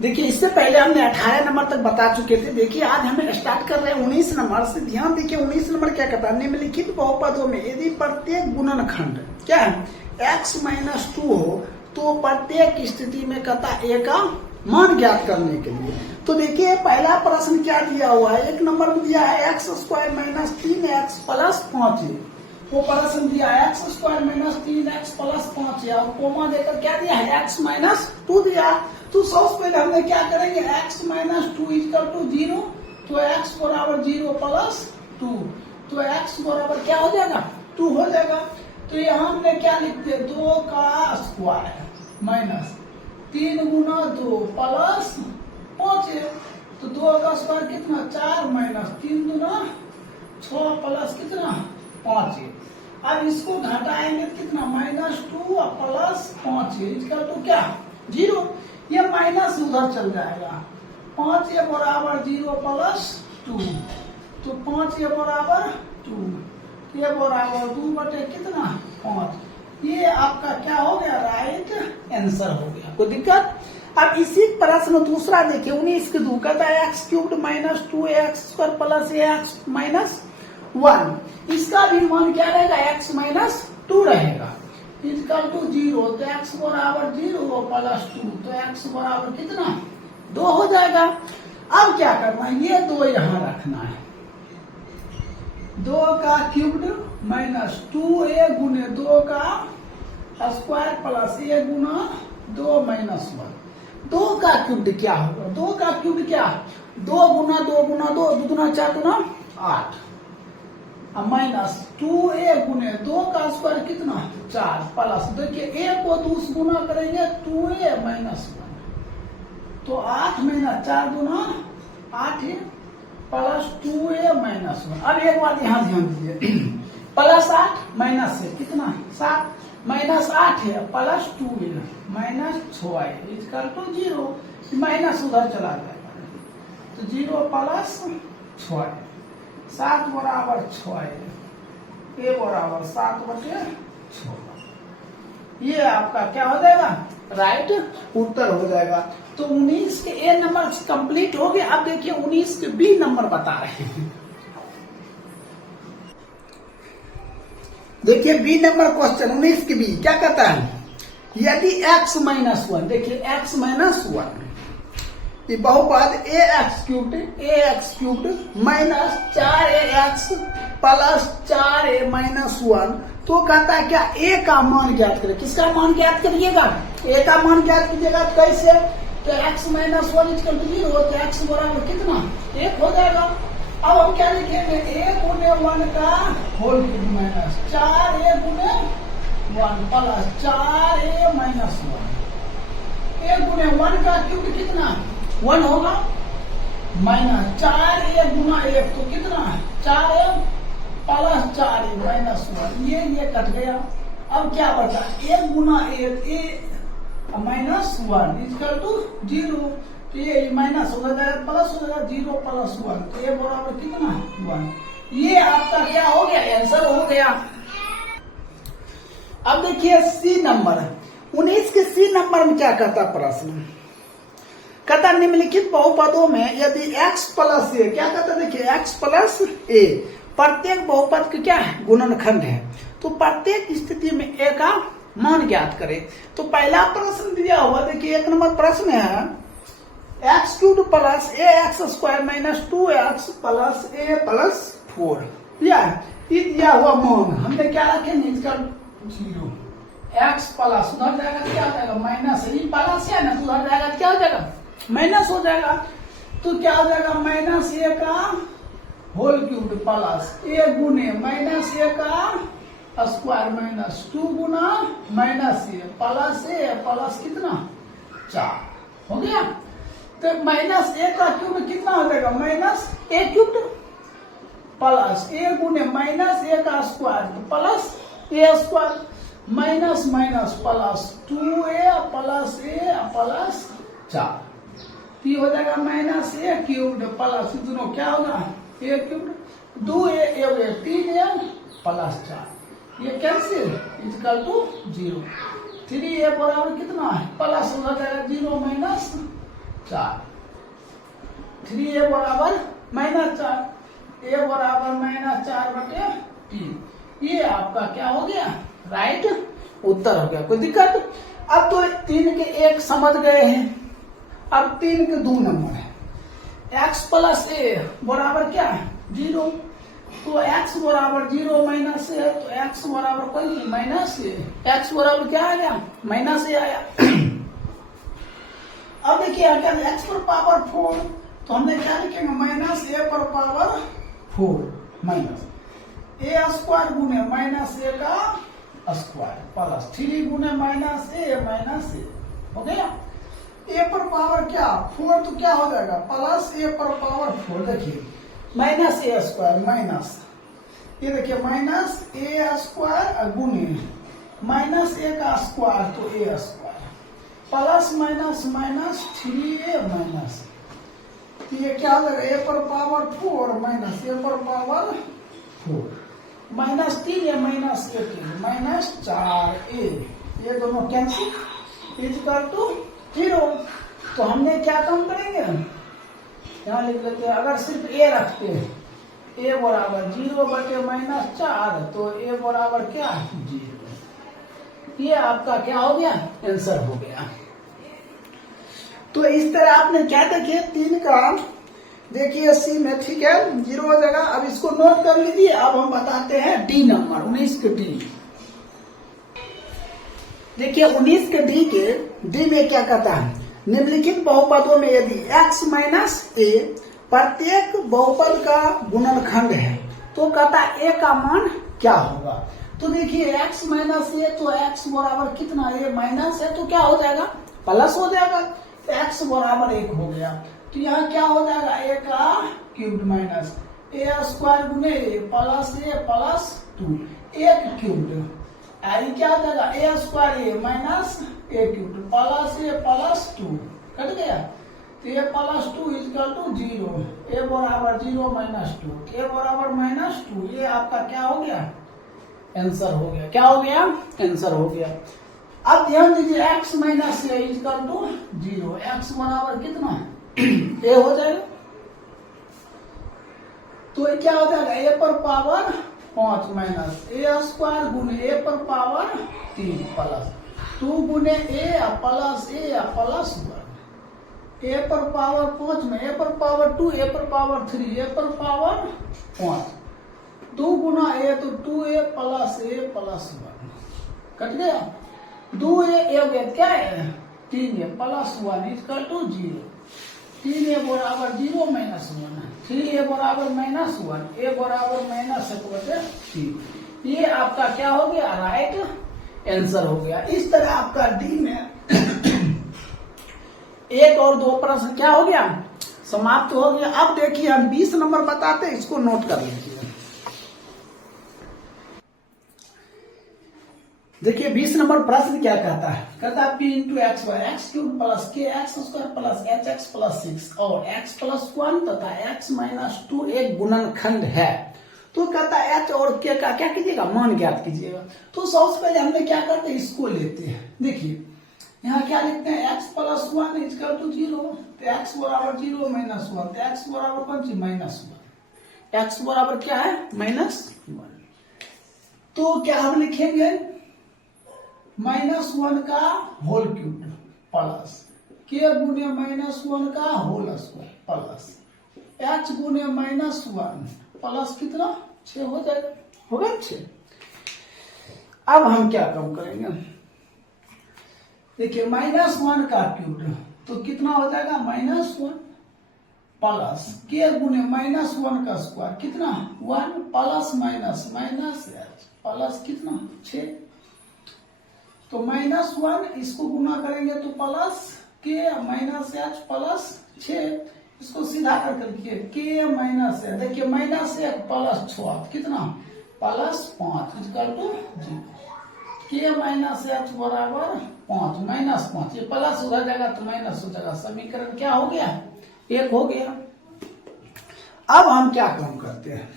देखिए इससे पहले हमने 18 नंबर तक बता चुके थे। देखिए आज हमें स्टार्ट कर रहे हैं 19 नंबर से। ध्यान देखिए 19 नंबर क्या कहता है, निम्नलिखित बहुपदों में यदि प्रत्येक गुणनखंड क्या है x-2 हो तो प्रत्येक स्थिति में कहता a का मान ज्ञात करने के लिए। तो देखिए पहला प्रश्न क्या दिया हुआ है, एक नंबर में दिया है x² - 3x + 5a। वो प्रश्न दिया है x² - 3x + 5a और कोमा देकर क्या दिया है x-2 दिया। तो सबसे पहले हमने क्या करेंगे x - 2 = 0, तो x बराबर 0 + 2, तो x बराबर क्या हो जाएगा 2 हो जाएगा। तो यहाँ हमने क्या लिखते हैं 2 का स्क्वायर माइनस 3 × 2 प्लस 5 है। तो 2 का स्क्वायर कितना 4 माइनस 3 दूना 6 प्लस कितना 5 है। अब इसको घटाएंगे कितना -2 प्लस 5 है इसका तो क्या 0, ये माइनस उधर चल जाएगा। 5a बराबर 0 + 2, तो 5a बराबर 2, ये बराबर 2 बटे कितना 5। ये आपका क्या हो गया राइट आंसर हो गया। कोई दिक्कत। अब इसी प्रश्न दूसरा देखिए 19 के 2 कहता है x³ - 2ax² + ax - 1। इसका भी मान क्या रहेगा x - 2 रहेगा इक्वल टू 0, तो x बराबर 0 + 2, तो x बराबर कितना 2 हो जाएगा। अब क्या करना है ये 2 यहाँ रखना है, 2 का क्यूब्ड माइनस 2a गुने 2 का स्क्वायर प्लस a गुना 2 - 1। 2 का क्यूब्ड क्या होगा 2 का क्यूब्ड क्या 2 गुना 2 गुना 2 2 गुना 4 गुना 8 माइनस 2a गुने 2 का स्क्वायर कितना 4 प्लस देखिए a को 2 गुना करेंगे 2a - 1, तो 8 - 4 गुना 8 है प्लस 2a - 1। अब एक बात यहाँ ध्यान दीजिए प्लस 8 माइनस है कितना 7 -8 है प्लस 2 है -6 है इक्वल टू 0, माइनस उधर चला जाएगा तो 0 प्लस 6 है। 7 बराबर 6 है, a बराबर 7 बटे 6। ये आपका क्या हो जाएगा राइट उत्तर हो जाएगा। तो 19 के a नंबर कंप्लीट हो गए। अब देखिए 19 के b नंबर बता रहे हैं। देखिए b नंबर क्वेश्चन 19 के b क्या कहता है, यदि x - 1 देखिए x - 1 ये बहुपद ax³ minus 4ax plus 4a - 1, तो कहता है क्या a का मान ज्ञात करें। किसका मान ज्ञात करिएगा a का मान ज्ञात कीजिएगा कैसे, तो x - 1 = 0, तो x बराबर कितना 1 हो जाएगा। अब हम क्या लिखेंगे a गुने 1 का होल क्यूब माइनस 4a गुने 1 प्लस 4a - 1। a गुने 1 का क्यूब कितना 1 होगा माइनस 4a गुना 1 तो कितना 4a प्लस 4a - 1, ये कट गया। अब क्या बचा a गुना 1 a - 1 इक्वल टू 0, तो ये माइनस हो जाएगा प्लस हो जाएगा 0 प्लस 1, तो a बराबर कितना 1। ये आपका क्या हो गया आंसर हो गया। अब देखिए सी नंबर 19 के सी नंबर में क्या कहता प्रश्न, कहता निम्नलिखित बहुपदों में यदि x + a क्या कहता देखिए x + a प्रत्येक बहुपद का क्या है गुणनखंड है, तो प्रत्येक स्थिति में a का मान ज्ञात करें। तो पहला प्रश्न दिया हुआ देखिए 1 नंबर प्रश्न है x³ + ax² - 2x + a + 4 दिया हुआ मान हमने क्या रखे इसका 0, x प्लस उधर जाएगा क्या हो जाएगा माइनस, प्लस है ना तो उधर जाएगा क्या हो जाएगा माइनस हो जाएगा। तो क्या हो जाएगा -a का होल क्यूब प्लस a गुने -a का square minus 2 Guna -a plus कितना 4 हो गया। तो -a का क्यूब कितना हो जाएगा -a³ प्लस a गुने -a का square plus a² minus minus plus 2a plus a plus 4, तो ये हो जाएगा -a³ प्लस दोनों क्या होगा a³, 2a 3a प्लस 4, ये कैंसिल इक्वल टू 0। 3a बराबर कितना है प्लस हो जाएगा 0 - 4, 3a बराबर -4, a बराबर -4/3। ये आपका क्या हो गया, राइट उत्तर हो गया। कोई दिक्कत? अब तो 3 के 1 समझ गए हैं, अब 3 के 2 नंबर है। x प्लस ए बराबर क्या है, 0। तो x बराबर 0 माइनस ए, तो x बराबर कोई नहीं माइनस ए, x बराबर क्या आ गया, -a आया। अब देखिए क्या x पर पावर 4, तो हमने क्या लिखेंगे, -a पर पावर 4 माइनस a स्क्वायर गुने -a का स्क्वायर प्लस 3 गुने -a हो गया। a पर पावर क्या 4, तो क्या हो जाएगा प्लस a पर पावर 4। देखिए -a स्क्वायर माइनस, ये देखिए -a स्क्वायर गुने -a का स्क्वायर, तो a square plus minus 3a minus, तो ये क्या हो जाएगा, a पर पावर 4 माइनस a पर पावर 4 -3 -4a, ये दोनों कैंसिल इक्वल टू 0। तो हमने क्या काम करेंगे, यहाँ लिख लेते हैं, अगर सिर्फ a रखते हैं, a बराबर 0/-4, तो a बराबर क्या 0। ये आपका क्या हो गया, आंसर हो गया। तो इस तरह आपने क्या देखिए 3 का देखिए सी में, ठीक है 0 हो जाएगा। अब इसको नोट कर लीजिए। अब हम बताते हैं डी नंबर 19 के डी। देखिए 19 के डी में क्या कहता है, निम्नलिखित बहुपदों में यदि x माइनस ए प्रत्येक बहुपद का गुणनखंड है, तो कहता है a का मान क्या होगा। तो देखिए x माइनस ए, तो x बराबर कितना, a माइनस है तो क्या हो जाएगा, प्लस हो जाएगा, तो x बराबर 1 हो गया। तो यहाँ क्या हो जाएगा, a का क्यूब माइनस a स्क्वायर गुने प्लस a प्लस 2, 1 क्यूब, आई क्या हो जाएगा, a square a minus a cube plus a plus 2, cut गया। तो a plus 2 equal to 0, a बराबर 0 माइनस 2, a बराबर -2, ये आपका क्या हो गया, आंसर हो गया। क्या हो गया, आंसर हो गया। अब ध्यान दीजिए x minus A equal to 0, x बराबर कितना a हो जाएगा। तो क्या हो जाएगा, a पर पावर 5 माइनस a स्क्वायर गुने a पर पावर 3 प्लस 2 गुने a प्लस 1, a पर पावर 5 में a पर पावर 2, a पर पावर 3, a पर पावर 5, 2 गुना a तो 2a प्लस 1, कट गया। 2a हो गया क्या है, 3a plus 1 equal to 0, 3a बराबर 0 माइनस 1, 3a बराबर -1, a बराबर -1/3। ये आपका क्या हो गया, राइट आंसर हो गया। इस तरह आपका डी में 1 और 2 प्रश्न क्या हो गया, समाप्त हो गया। अब देखिए हम 20 नंबर बताते हैं, इसको नोट कर लीजिए। देखिए 20 नंबर प्रश्न क्या कहता है, कहता है p into X Y X cube plus K X square plus H X plus 6 और x प्लस 1 तथा x माइनस 2 एक गुणनखंड है। तो कहता है h और k का क्या कीजिएगा, मान ज्ञात कीजिएगा। तो सबसे पहले हमने क्या करते हैं, इसको लेते हैं। देखिए यहाँ क्या लिखते हैं, x प्लस 1 इक्वल टू 0, तो x बराबर 0 माइनस 1, तो x बराबर कौन सी -1, x बराबर क्या है -1। तो क्या हम लिखेंगे, -1 का होल क्यूब प्लस k गुने -1 का होल स्क्वायर प्लस h गुने -1 प्लस कितना 6 हो जाएगा, होगा 6। अब हम क्या काम करेंगे, देखिए -1 का क्यूब तो कितना हो जाएगा -1 प्लस k गुने -1 का स्क्वायर कितना 1 प्लस माइनस h प्लस कितना 6। तो -1 इसको गुना करेंगे तो plus k minus h plus 6, इसको सीधा करके लिखिए k माइनस h, देखिए -1 प्लस 6 कितना plus 5 equal to 0, k minus h बराबर 5 -5, ये प्लस हो जाएगा तो माइनस हो जाएगा, समीकरण क्या हो गया 1 हो गया। अब हम क्या काम करते हैं,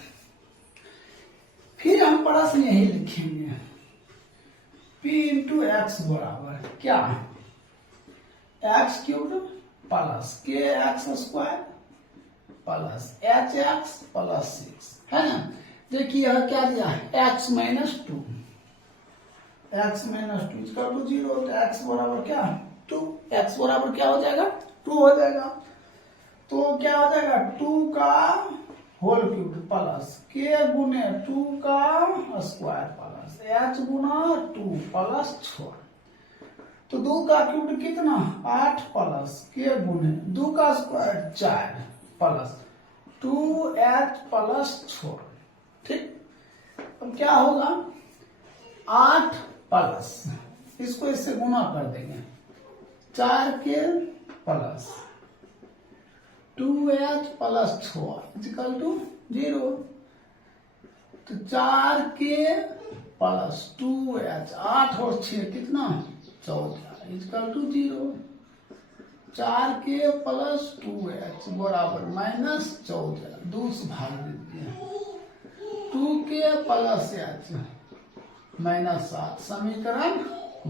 फिर हम प्रश्न यही लिखेंगे, p इंटू एक्स बराबर क्या x cube plus K X square plus H X plus 6 है ना। देखिए यह क्या दिया है X minus two equal to 0, तो एक्स बराबर क्या 2, एक्स बराबर क्या हो जाएगा 2 हो जाएगा। तो क्या हो जाएगा 2 का होल क्यूब प्लस के गुने 2 का स्क्वायर प्लस एच गुना 2 प्लस 6, तो 2 का क्यूब कितना 8 प्लस के गुने 2 का स्क्वायर 4 प्लस 2h प्लस 6। ठीक, अब क्या होगा 8 प्लस इसको इससे गुना कर देंगे 4 के plus 2h plus 6 equal to 0, तो 4 के प्लस 2h 8 और 6 कितना 14 इक्वल टू 0, 4 के प्लस 2h बराबर माइनस 14, 2 से भाग दीजिए 2 के प्लस h माइनस 7, समीकरण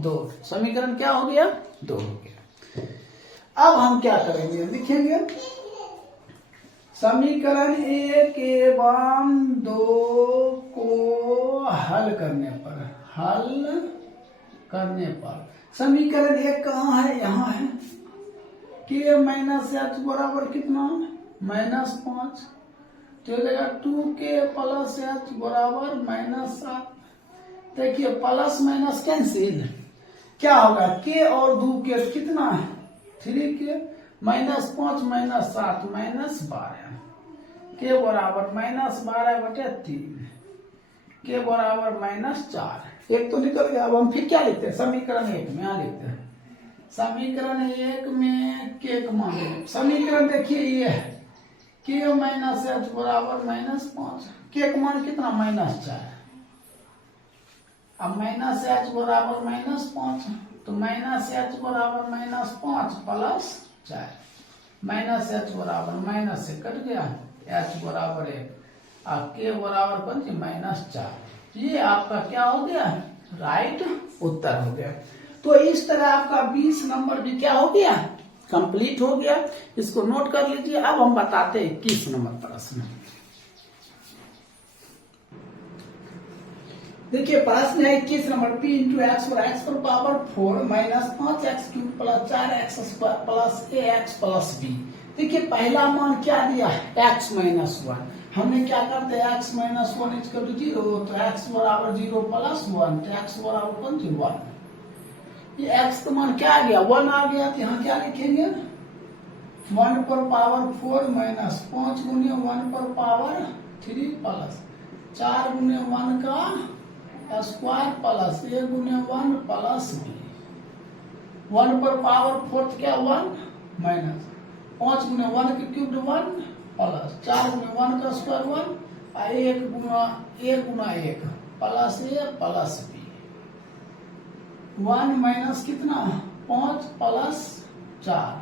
2, समीकरण क्या हो गया 2 हो गया। अब हम क्या करेंगे लिखेंगे समीकरण 1 एवं 2 को हल करने पर समीकरण 1 कहाँ है यहाँ है के माइनस एच बराबर कितना -5, तो हो जाएगा 2 के प्लस एच बराबर -7। देखिए प्लस माइनस कैंसिल, क्या होगा के और 2 के कितना है 3 के -5 -7 -12, के बराबर -12/3, के बराबर -4, एक तो निकल गया। अब हम फिर क्या लिखते हैं समीकरण 1 में यहाँ लिखते हैं समीकरण 1 में के का मान, समीकरण देखिए ये है के माइनस एच बराबर -5, के का मान कितना -4, अब माइनस एच बराबर -5, तो माइनस एच बराबर -5 प्लस 4, माइनस एच बराबर माइनस से कट गया एच बराबर 1 और के बराबर -4, ये आपका क्या हो गया राइट उत्तर हो गया। तो इस तरह आपका 20 नंबर भी क्या हो गया कंप्लीट हो गया, इसको नोट कर लीजिए। अब हम बताते हैं 21 नंबर प्रश्न। देखिए प्रश्न है 21 नंबर p इंटू एक्स पर एक्स पर power 4 minus 5x cube plus 4x square plus ax plus b। देखिए पहला मान क्या दिया है x माइनस 1, हमने क्या करते हैं x माइनस 1 इक्वल टू 0, तो x बराबर 0 प्लस 1, तो x बराबर 1, ये x का मान क्या आ गया 1 आ गया, तो यहाँ क्या लिखेंगे 1 पर पावर 4 माइनस 5 गुने 1 पर पावर 3 प्लस 4 गुने 1 का स्क्वायर प्लस a गुने 1 प्लस b, 1 पर पावर 4 क्या 1 माइनस 5 गुने 1 के क्यूब 1 प्लस 4 गुने 1 का स्क्वायर 1 और 1 गुना 1 plus a plus b, 1 minus कितना 5 plus 4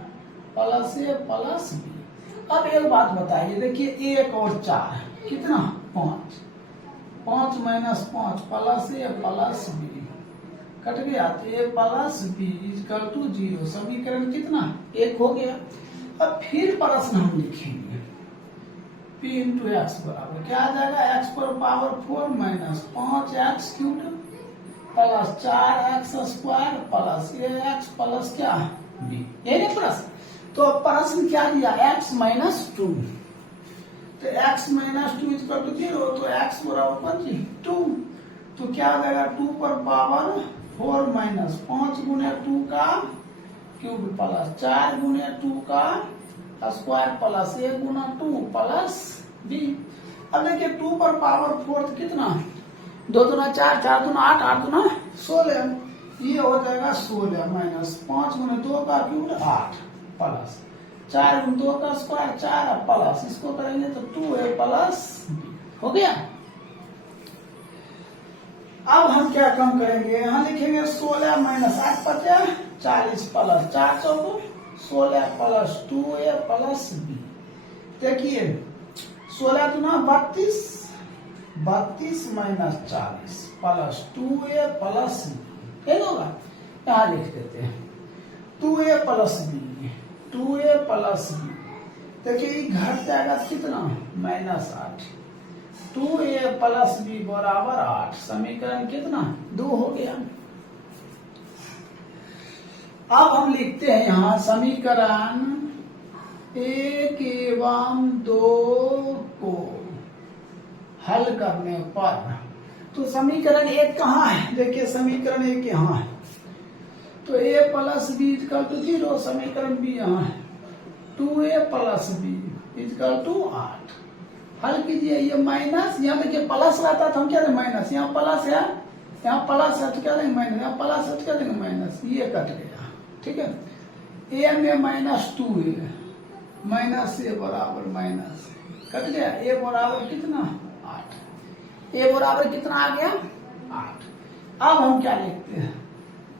plus a plus b। अब एक बात बताइए, देखिए 1 और 4 कितना 5 minus 5 plus a plus b cut गया, तो a plus b equal to 0, समीकरण कितना 1 हो गया। अब फिर प्रश्न हम लिखेंगे p इंटू एक्स बराबर क्या आ जाएगा x पर power 4 minus 5x cube plus 4x square plus ax plus क्या b, ये प्रश्न। तो अब प्रश्न क्या दिया x माइनस 2, तो x माइनस 2 इक्वल टू 0, तो x बराबर 2, तो क्या आ जाएगा 2 पर पावर 4 माइनस 5 गुने 2 का क्यूब प्लस 4 गुने 2 का square plus a Guna 2 plus b। अब देखिए 2 पर पावर 4 कितना 2 दूना 4, 4 दूना 8, 8 दूना 16, ये हो जाएगा 16 माइनस 5 गुने 2 का क्यूब 8 प्लस 4 गुने 2 का स्क्वायर 4 प्लस इसको करेंगे तो 2a प्लस b हो गया। अब हम क्या कम करेंगे, यहाँ लिखेंगे 16 माइनस 8 50 40 प्लस 4 चौको 16 प्लस 2a प्लस b। देखिए 16 दूना 32, 32 minus 40 plus 2a plus b, होगा यहाँ लिख देते हैं 2a plus b 2a plus B, देखिए घट जाएगा कितना -8, 2a प्लस बी बराबर 8, समीकरण कितना 2 हो गया। अब हम लिखते हैं यहां समीकरण 1 एवं 2 को हल करने पर, तो समीकरण 1 कहाँ है, देखिए समीकरण 1 यहाँ है, तो a plus B equal to 0, समीकरण बी यहाँ है, 2a plus B equal to 8। हल कीजिए, ये माइनस, यहाँ देखिए प्लस रहता तो हम क्या देंगे माइनस, यहाँ प्लस है, यहाँ प्लस है तो क्या देंगे माइनस, यहाँ प्लस है तो क्या देंगे माइनस, ये कट गया, ठीक है। a में -2a, माइनस ए बराबर माइनस कट गया, a बराबर कितना 8, a बराबर कितना आ गया 8। अब हम क्या लिखते हैं,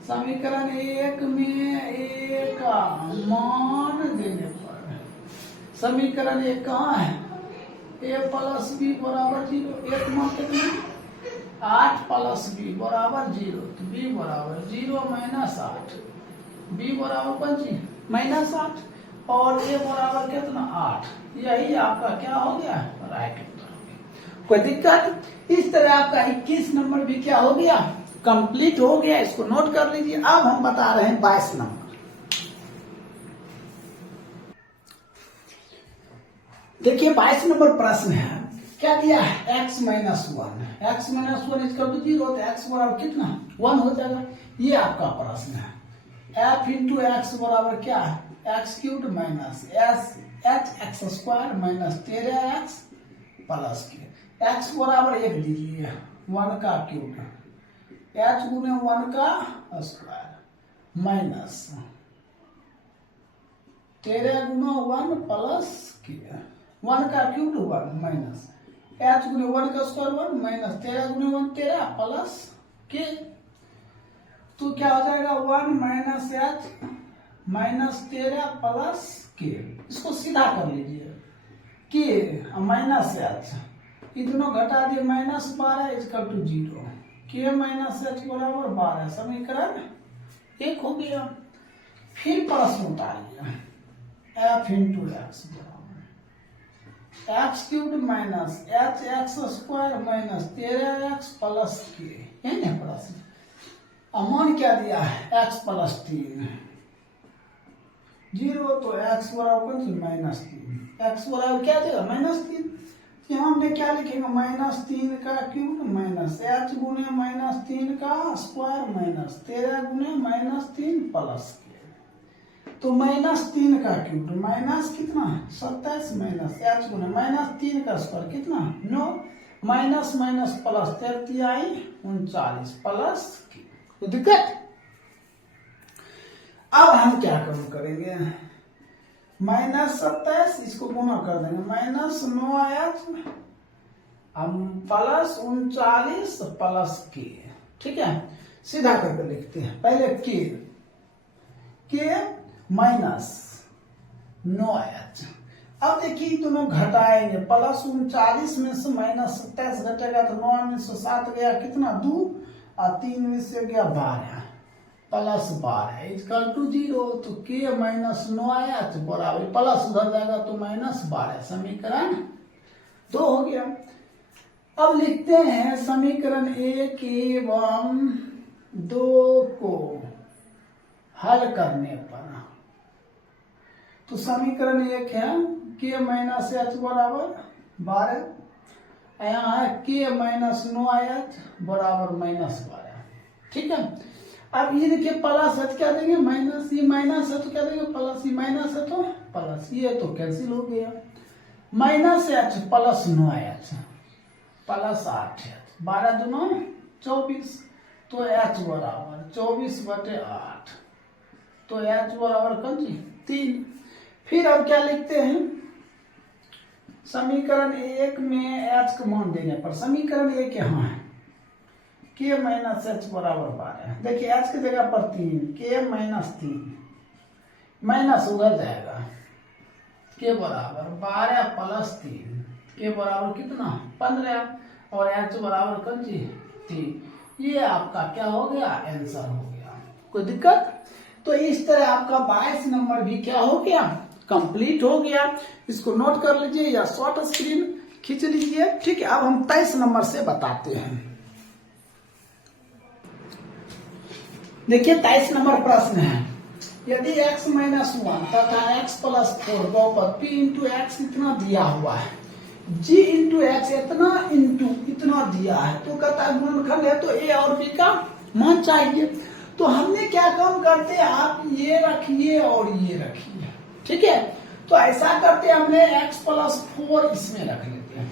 समीकरण 1 में a का मान देने पर, समीकरण 1 कहाँ है, a प्लस बी बराबर 0, एक मान कितना 8 प्लस बी बराबर 0, तो b बराबर 0 -8, b बराबर कौन सी -8 और a बराबर कितना 8, यही आपका क्या हो गया राइट उत्तर हो गया। कोई दिक्कत, इस तरह आपका 21 नंबर भी क्या हो गया कंप्लीट हो गया, इसको नोट कर लीजिए। अब हम बता रहे हैं 22 नंबर। देखिए 22 नंबर प्रश्न है, क्या दिया है x - 1, x - 1 इजकल टू 0, तो x बराबर कितना 1 हो जाएगा, ये आपका प्रश्न है। f इंटू एक्स बराबर क्या है x cube minus h x square minus 13x plus के, x बराबर 1 दीजिए 1 का क्यूब, h गुने 1 का स्क्वायर माइनस 13 गुना 1 प्लस के, 1 का क्यूब 1 माइनस h गुने 1 का स्क्वायर 1 माइनस 13 गुने 1 13 प्लस के, तो क्या हो जाएगा 1 माइनस h माइनस 13 प्लस के, इसको सीधा कर लीजिए, के माइनस h, ये दोनों घटा दिए -12 इजकल टू 0, के माइनस h बराबर 12, समीकरण 1 हो गया। फिर प्रश्न उतारिए, f into x x cube minus H x square minus 13x plus के, यही है प्रश्न। मान क्या दिया है x प्लस 3 0, तो x बराबर -3, x बराबर क्या देगा -3, यहाँ हमने क्या लिखेंगे -3 का क्यूब माइनस h गुने -3 का स्क्वायर माइनस 13 गुने -3 प्लस के, तो -3 का क्यूब माइनस कितना 27 माइनस h गुने -3 का स्क्वायर कितना 9, माइनस माइनस प्लस 39 प्लस की, तो दिक्कत। अब हम क्या करेंगे -27 इसको गुना कर देंगे -9h हम प्लस 39 प्लस के, ठीक है, सीधा करके लिखते हैं। पहले के माइनस 9h, अब देखिए दोनों घटाएंगे, प्लस 39 में से -27 घटेगा तो 9 में से 7 गया कितना 2 और 3 में से गया 12 प्लस 12 इजकल टू 0, तो के माइनस 9h बराबर प्लस उधर जाएगा तो -12, समीकरण 2 हो गया। अब लिखते हैं समीकरण 1 एवं 2 को हल करने पर, तो समीकरण 1 है के माइनस h बराबर 12, यहाँ है के माइनस 9h बराबर -12, ठीक है। अब ये देखिए प्लस है तो क्या देंगे माइनस, ये माइनस है तो क्या देंगे प्लस, ये माइनस है तो प्लस, ये तो कैंसिल हो गया, -h plus 9h plus 8h 12 दूना 24, तो h बराबर 24/8, तो h बराबर कौन सी 3। फिर अब क्या लिखते हैं समीकरण 1 में h का मान देने पर, समीकरण 1 यहाँ है के माइनस h बराबर 12, देखिए h की जगह पर 3, के माइनस 3 माइनस उधर जाएगा, के बराबर 12 प्लस 3, के बराबर कितना 15 और h बराबर कौन सी 3, ये आपका क्या हो गया आंसर हो गया। कोई दिक्कत, तो इस तरह आपका 22 नंबर भी क्या हो गया, कंप्लीट हो गया। इसको नोट कर लीजिए या शॉर्ट स्क्रीन खींच लीजिए। ठीक है, अब हम 23 नंबर से बताते हैं। देखिए 23 नंबर प्रश्न है, यदि x माइनस 1 तथा x प्लस 4 बहुपद p इंटू एक्स इतना दिया हुआ है, g इंटू एक्स इतना दिया है, तो कहता है गुणनखंड है तो a और b का मान चाहिए। तो हमने क्या काम करते हैं, आप ये रखिए और ये रखिए। ठीक है, तो ऐसा करते हैं, हमने x प्लस 4 इसमें रख लेते हैं।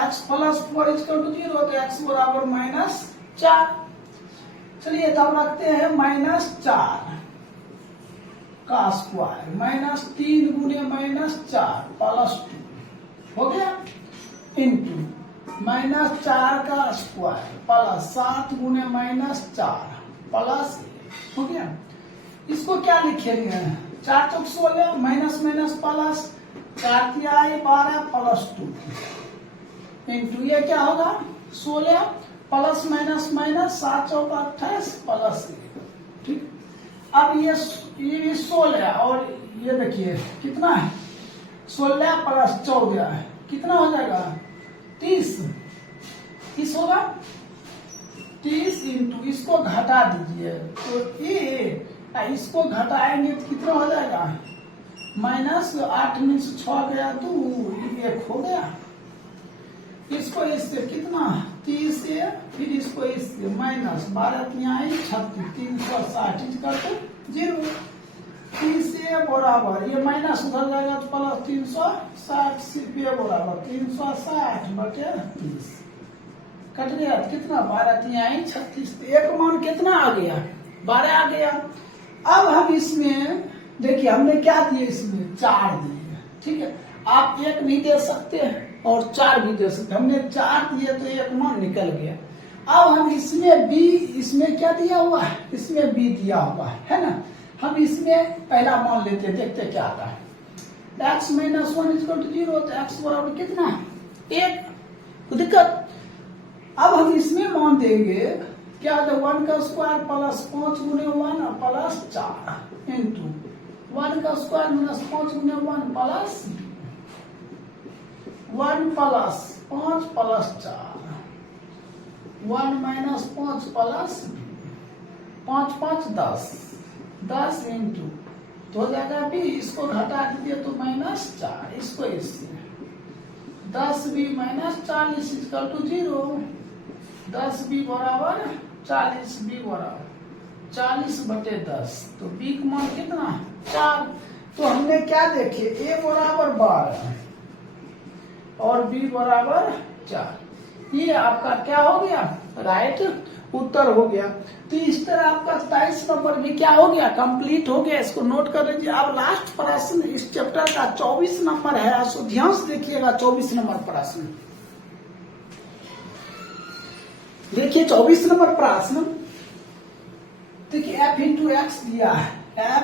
x प्लस 4 इक्वल टू 0, तो x बराबर -4। चलिए तब रखते हैं -4 का स्क्वायर -3 गुने -4 प्लस 2 हो गया, इंटू -4 का स्क्वायर प्लस 7 गुने -4 प्लस हो गया। इसको क्या लिखेंगे, 4 चौक 16 माइनस माइनस प्लस 4 तिहाई 12 प्लस 2 इंटू ये क्या होगा 16 प्लस माइनस माइनस 7 चौक 28 प्लस 1। ठीक, अब ये 16 और ये देखिए कितना है, 16 प्लस 14 कितना हो जाएगा 30 होगा। 30 इंटू इसको घटा दीजिए, तो ये इसको घटाएंगे तो कितना हो जाएगा, -8 में से 6 गया तो 1 हो गया। इसको इससे कितना 30 से, फिर इसको इससे -12 36 360 करके 0। 30 से बराबर ये माइनस उधर जाएगा तो प्लस 360 पे बराबर 360 बटे 30 कट गया, कितना 12 36। एक मान कितना आ गया 12 आ गया। अब हम इसमें देखिए हमने क्या दिए, इसमें 4 दिए। ठीक है, आप 1 भी दे सकते हैं और 4 भी दे सकते हैं। हमने 4 दिए तो एक मान निकल गया। अब हम इसमें b, इसमें क्या दिया हुआ है, इसमें b दिया हुआ है ना। हम इसमें पहला मान लेते हैं, देखते क्या आता है। x माइनस 1 इक्वल टू 0, तो x बराबर कितना 1। दिक्कत, अब हम इसमें मान देंगे क्या, 1 का स्क्वायर प्लस 5 गुने 1 प्लस 4 इंटू 1 का स्क्वायर माइनस 5 गुने 1 plus 1 plus 5 plus 4 1 minus 5 plus 5 5 10 into तो हो जाएगा भी, इसको घटा दीजिए तो -4, इसको इससे 10 भी -40 इक्वल टू 0। 10 भी बराबर 40 भी बराबर 40 बटे 10, तो b का मान कितना 4। तो हमने क्या देखे, a बराबर 12 और b बराबर 4। ये आपका क्या हो गया, राइट उत्तर हो गया। तो इस तरह आपका 23 नंबर भी क्या हो गया, कंप्लीट हो गया। इसको नोट कर लीजिए। अब लास्ट प्रश्न इस चैप्टर का 24 नंबर है, सो ध्यान से देखिएगा। 24 नंबर प्रश्न देखिए, 24 नंबर प्रश्न देखिए, f इंटू एक्स दिया है।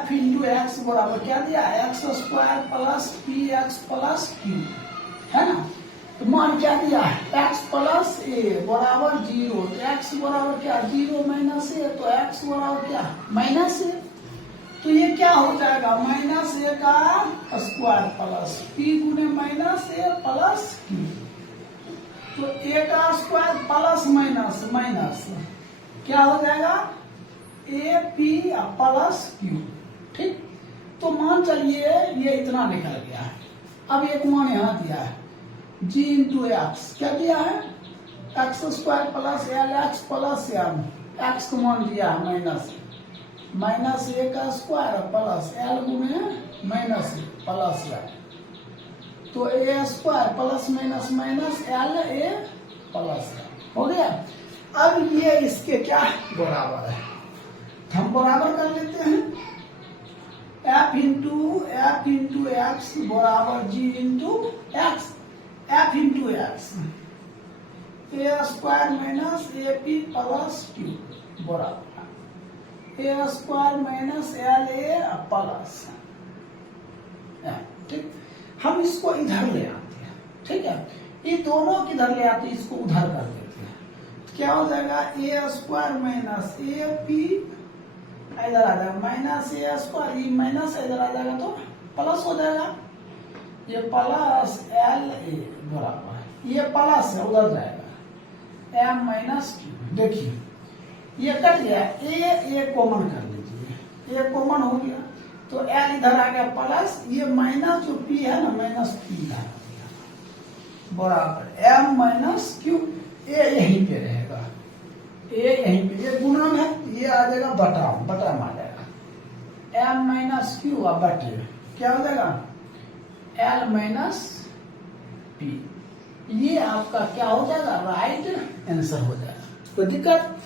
f इंटू एक्स बराबर क्या दिया, x square plus P x plus Q है ना। तो मान क्या दिया है, x प्लस ए बराबर 0, तो x बराबर क्या 0 माइनस ए, तो x बराबर क्या -a। तो ये क्या हो जाएगा -a का स्क्वायर प्लस p गुने -a प्लस q। तो a का स्क्वायर प्लस माइनस क्या हो जाएगा a p प्लस q। ठीक, तो मान चलिए ये इतना निकल गया है। अब एक मान यहाँ दिया है g इंटू एक्स, क्या दिया है X square plus L X plus M, X को मान दिया है माइनस ए का स्क्वायर प्लस एल गुने माइनस ए प्लस एल, तो A square plus minus minus L A plus L हो गया। अब ये इसके क्या बराबर है, हम बराबर कर लेते हैं। f इंटू एक्स बराबर g into X, f into X A square minus A P plus Q बराबर A square minus L A plus. ठीक, हम इसको इधर ले आते हैं। ठीक है, ये दोनों किधर ले आते हैं, इसको उधर कर देते हैं। क्या हो जाएगा ए स्क्वायर माइनस ए पी इधर आ जाएगा माइनस ए स्क्वायर, ये माइनस इधर आ जाएगा तो प्लस हो जाएगा, ये प्लस एल ए बराबर, ये प्लस है उधर जाएगा एम माइनस क्यू। देखिए ये कट गया, ए कॉमन कर लीजिए, ए कॉमन हो गया तो एल इधर आ गया प्लस, ये माइनस जो पी है ना माइनस पी है बराबर एम माइनस क्यू, ए यहीं पे रहेगा, ए यहीं पे, ये गुणन है, ये आ जाएगा बटा आ जाएगा एम माइनस क्यू और बटे क्या हो जाएगा एल माइनस पी। ये आपका क्या हो जाएगा राइट आंसर हो जाएगा। कोई दिक्कत